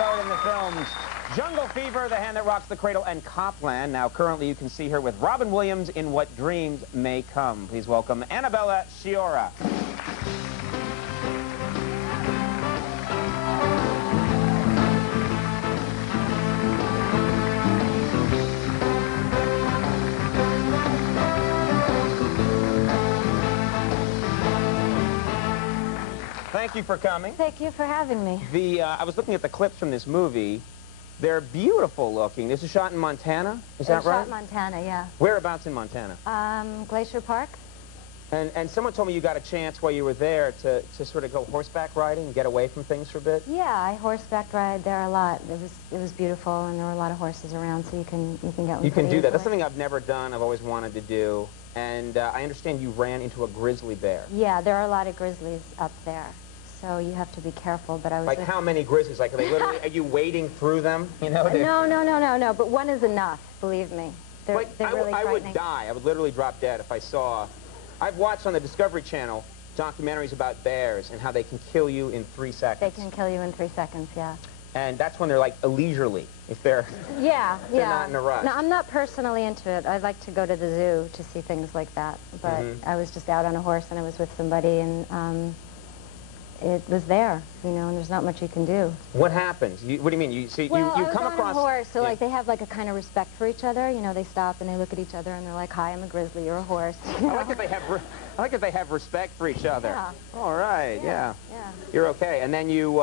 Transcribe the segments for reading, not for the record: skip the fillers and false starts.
starred in the films Jungle Fever, The Hand That Rocks the Cradle, and Copland. Now, currently, you can see her with Robin Williams in What Dreams May Come. Please welcome Annabella Sciorra. Thank you for coming. Thank you for having me. I was looking at the clips from this movie. They're beautiful looking. This is shot in Montana, is that right? Shot in Montana, yeah. Whereabouts in Montana? Glacier Park. And someone told me you got a chance while you were there to sort of go horseback riding and get away from things for a bit. Yeah, I horseback ride there a lot. It was beautiful, and there were a lot of horses around, so you can get one. You can do that. That's something I've never done. I've always wanted to do. And I understand you ran into a grizzly bear. Yeah, there are a lot of grizzlies up there, so you have to be careful. But I was like how many grizzlies? Like are they literally? Are you wading through them? You know? No. But one is enough. Believe me. They're really frightening. I would die. I would literally drop dead if I saw. I've watched on the Discovery Channel documentaries about bears and how they can kill you in 3 seconds. They can kill you in 3 seconds, yeah. And that's when they're like leisurely, if they're they're not in a rush. No, I'm not personally into it. I'd like to go to the zoo to see things like that. But I was just out on a horse and I was with somebody and it was there, you know, and there's not much you can do. What happens? What do you mean? You come across on a horse, so like they have like a kind of respect for each other. You know, they stop and they look at each other and they're like, "Hi, I'm a grizzly. You're a horse." I like that they have respect for each other. Yeah. All right. Yeah. You're okay. And then you.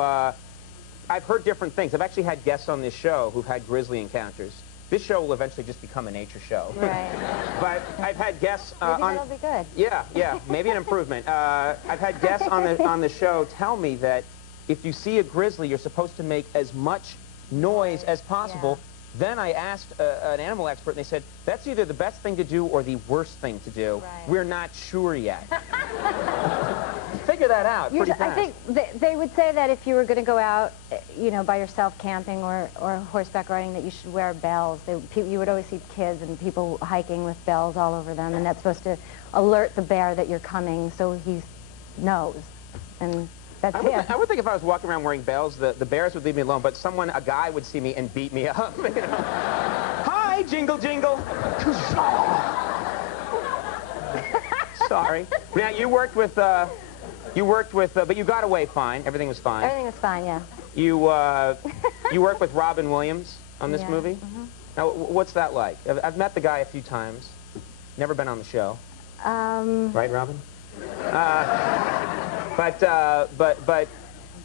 I've heard different things. I've actually had guests on this show who've had grizzly encounters. This show will eventually just become a nature show. Right. But I've had guests maybe that'll be good. Yeah, maybe an improvement. I've had guests on the show tell me that if you see a grizzly, you're supposed to make as much noise as possible. Yeah. Then I asked an animal expert, and they said, that's either the best thing to do or the worst thing to do. Right. We're not sure yet. Figure that out pretty fast. I think they would say that if you were going to go out, you know, by yourself camping or horseback riding, that you should wear bells. You would always see kids and people hiking with bells all over them, and that's supposed to alert the bear that you're coming so he knows. And that's I would think if I was walking around wearing bells, the bears would leave me alone, but a guy would see me and beat me up. You know? Hi, jingle, jingle. Sorry. Now, you worked with, but you got away fine. Everything was fine. Everything was fine, yeah. You worked with Robin Williams on this movie? Now, what's that like? I've met the guy a few times. Never been on the show. Right, Robin? But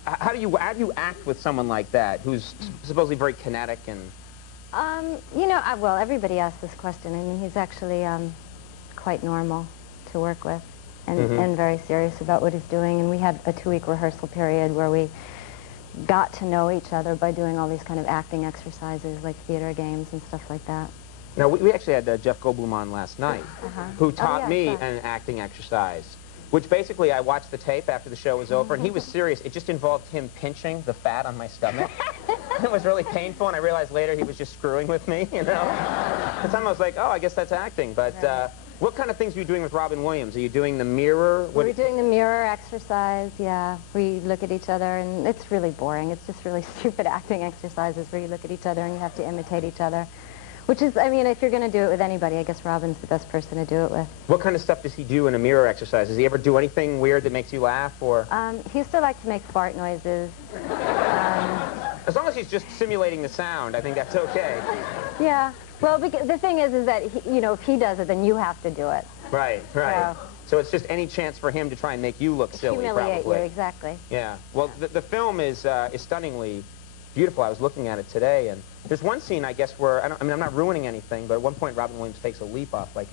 how do you act with someone like that who's supposedly very kinetic and? You know, well, everybody asks this question. I mean, he's actually quite normal to work with and very serious about what he's doing. And we had a 2-week rehearsal period where we got to know each other by doing all these kind of acting exercises like theater games and stuff like that. Now, we actually had Jeff Goldblum on last night who taught me an acting exercise, which basically I watched the tape after the show was over, and he was serious. It just involved him pinching the fat on my stomach. It was really painful, and I realized later he was just screwing with me, you know? At the time I was like, oh, I guess that's acting. But what kind of things are you doing with Robin Williams? Are you doing the mirror? We're doing the mirror exercise, yeah. We look at each other, and it's really boring. It's just really stupid acting exercises where you look at each other and you have to imitate each other. Which is, I mean, if you're going to do it with anybody, I guess Robin's the best person to do it with. What kind of stuff does he do in a mirror exercise? Does he ever do anything weird that makes you laugh, or? He used to like to make fart noises. As long as he's just simulating the sound, I think that's okay. Yeah. Well, the thing is that, you know, if he does it, then you have to do it. Right. So it's just any chance for him to try and make you look silly, humiliate probably. You, exactly. Yeah. Well, the film is stunningly beautiful. I was looking at it today, and there's one scene, I guess, where, I'm not ruining anything, but at one point Robin Williams takes a leap off like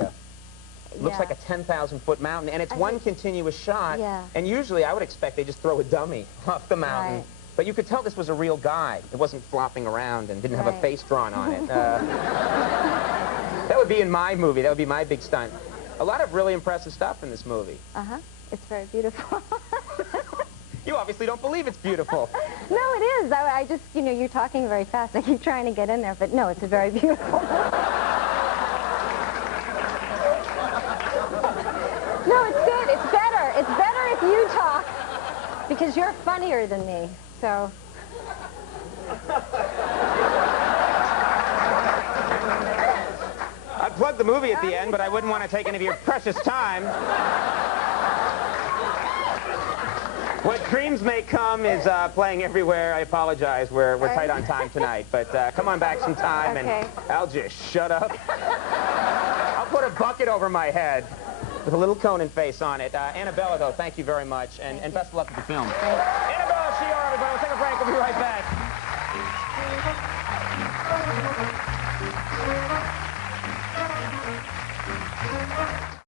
looks like a 10,000-foot mountain, and it's one continuous shot, and usually I would expect they just throw a dummy off the mountain. Right. But you could tell this was a real guy. It wasn't flopping around and didn't have a face drawn on it. That would be in my movie. That would be my big stunt. A lot of really impressive stuff in this movie. It's very beautiful. You obviously don't believe it's beautiful. No, it is. I just, you know, you're talking very fast. I keep trying to get in there, but no, it's very beautiful. No, it's good. It's better. It's better if you talk, because you're funnier than me, so... the movie at the end, but I wouldn't want to take any of your precious time. What Dreams May Come is playing everywhere. I apologize. We're tight on time tonight, but come on back sometime, and I'll just shut up. I'll put a bucket over my head with a little Conan face on it. Annabella, though, thank you very much, and best of luck with the film. Annabella, Sciorra, everybody. We'll take a break. We'll be right back.